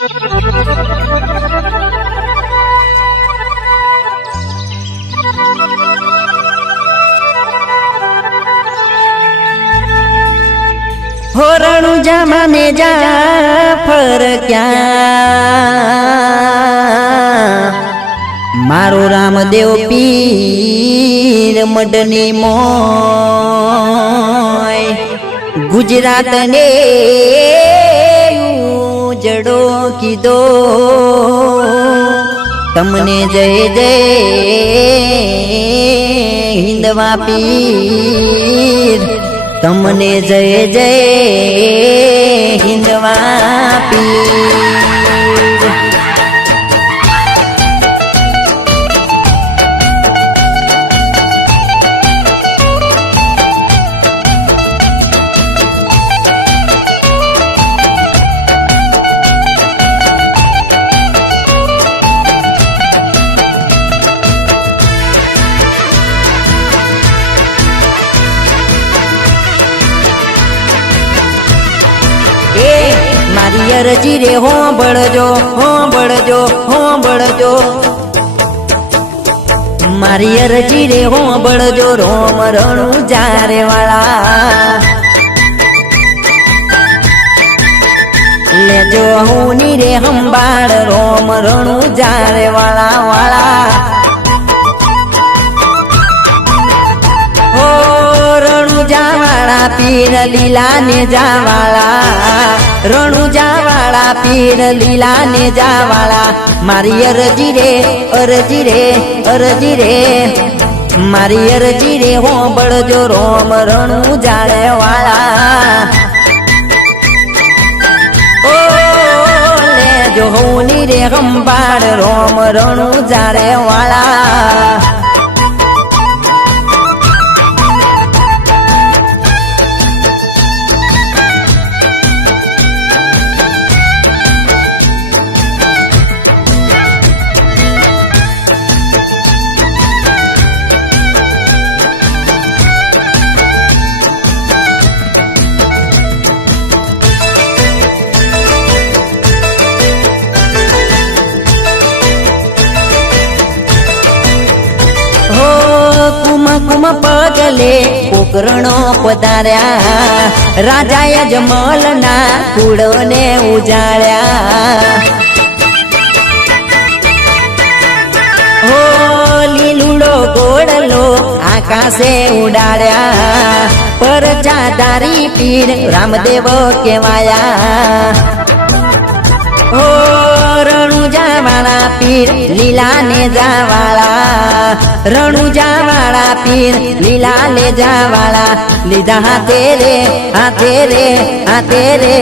હોરણું જામાને જાફર ક્યાં મારો રામદેવ પીર મડની મોય ગુજરાત ને જડો કીધો તમને જય જય હિન્દવા પીર તમને જય જય હિન્દવા પીર મારી અરજી રે હોંભળજો હોંભળજો હોંભળજો મારી અરજી રે હોંભળજો રોમ રણું જારે વાળા લેજો હું ની રે હંબાળ રોમ રણું જારે વાળા વાળા હો રણું જાવાળા પીર લીલા ને જાવાળા રણુ જાવાળા પીર લીલા ને જાવાળા મારી અરજી રે અરજી રે અરજી રે મારી અરજી રે હોંભળજો રોમ રણુ જાળે વાળા ઓ લેજો હોની રે હંબાળ રોમ રણુ જાળે વાળા કુમ પગલે પોકરણો પધાર્યા રાજા યજમલ ના કુળને ઉજાળ્યા હો લીલુડો ગોળલો આકાશે ઉડાડ્યા પર ચાદારી પીર રામદેવ કેવાયા હો રણુ જાવાળા પીર લીલા ને જાવાળા રણુ જાવાળા પીર લીલા ને જાવાળા લીધા હાથે રે હાથે રે હાથે રે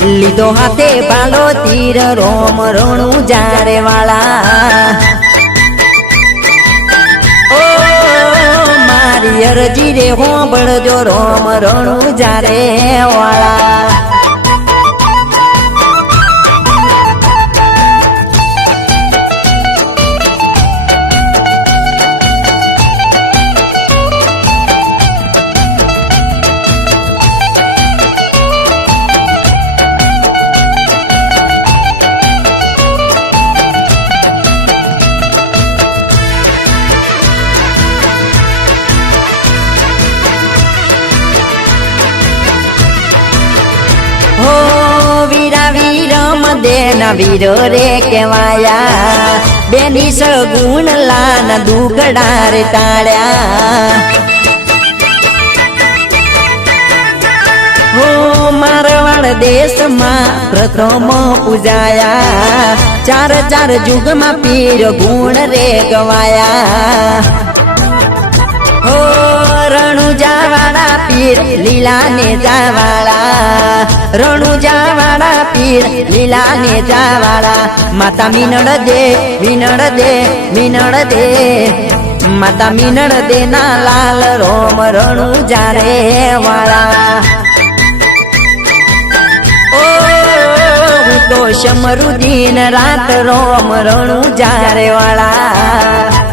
લીધો હાથે બાલો તીર રોમ રણુ જારે વાળા ઓ મારી અરજી રે હોંભળજો રોમ રણુ જારે વાળા દેના વીરો રે કેવાયા બેની સગુણ લાન દુગડા રે તાળ્યા હો મારવાડ દેશમાં પ્રથમ પૂજાયા ચાર ચાર યુગમાં પીર ગુણ રે ગવાયા હો રણુ જાવાળા પીર લીલા ને જાવાળા રણુ જાવાળા પીર લીલા ને જાવાળા માતા મીનળ દે મીનળ દે મીનળ દે માતા મીનળ દે ના લાલ રોમ રણુ જારે વાળા ઓ હું તો સમરુ દિન રાત રોમ રણુ જારે વાળા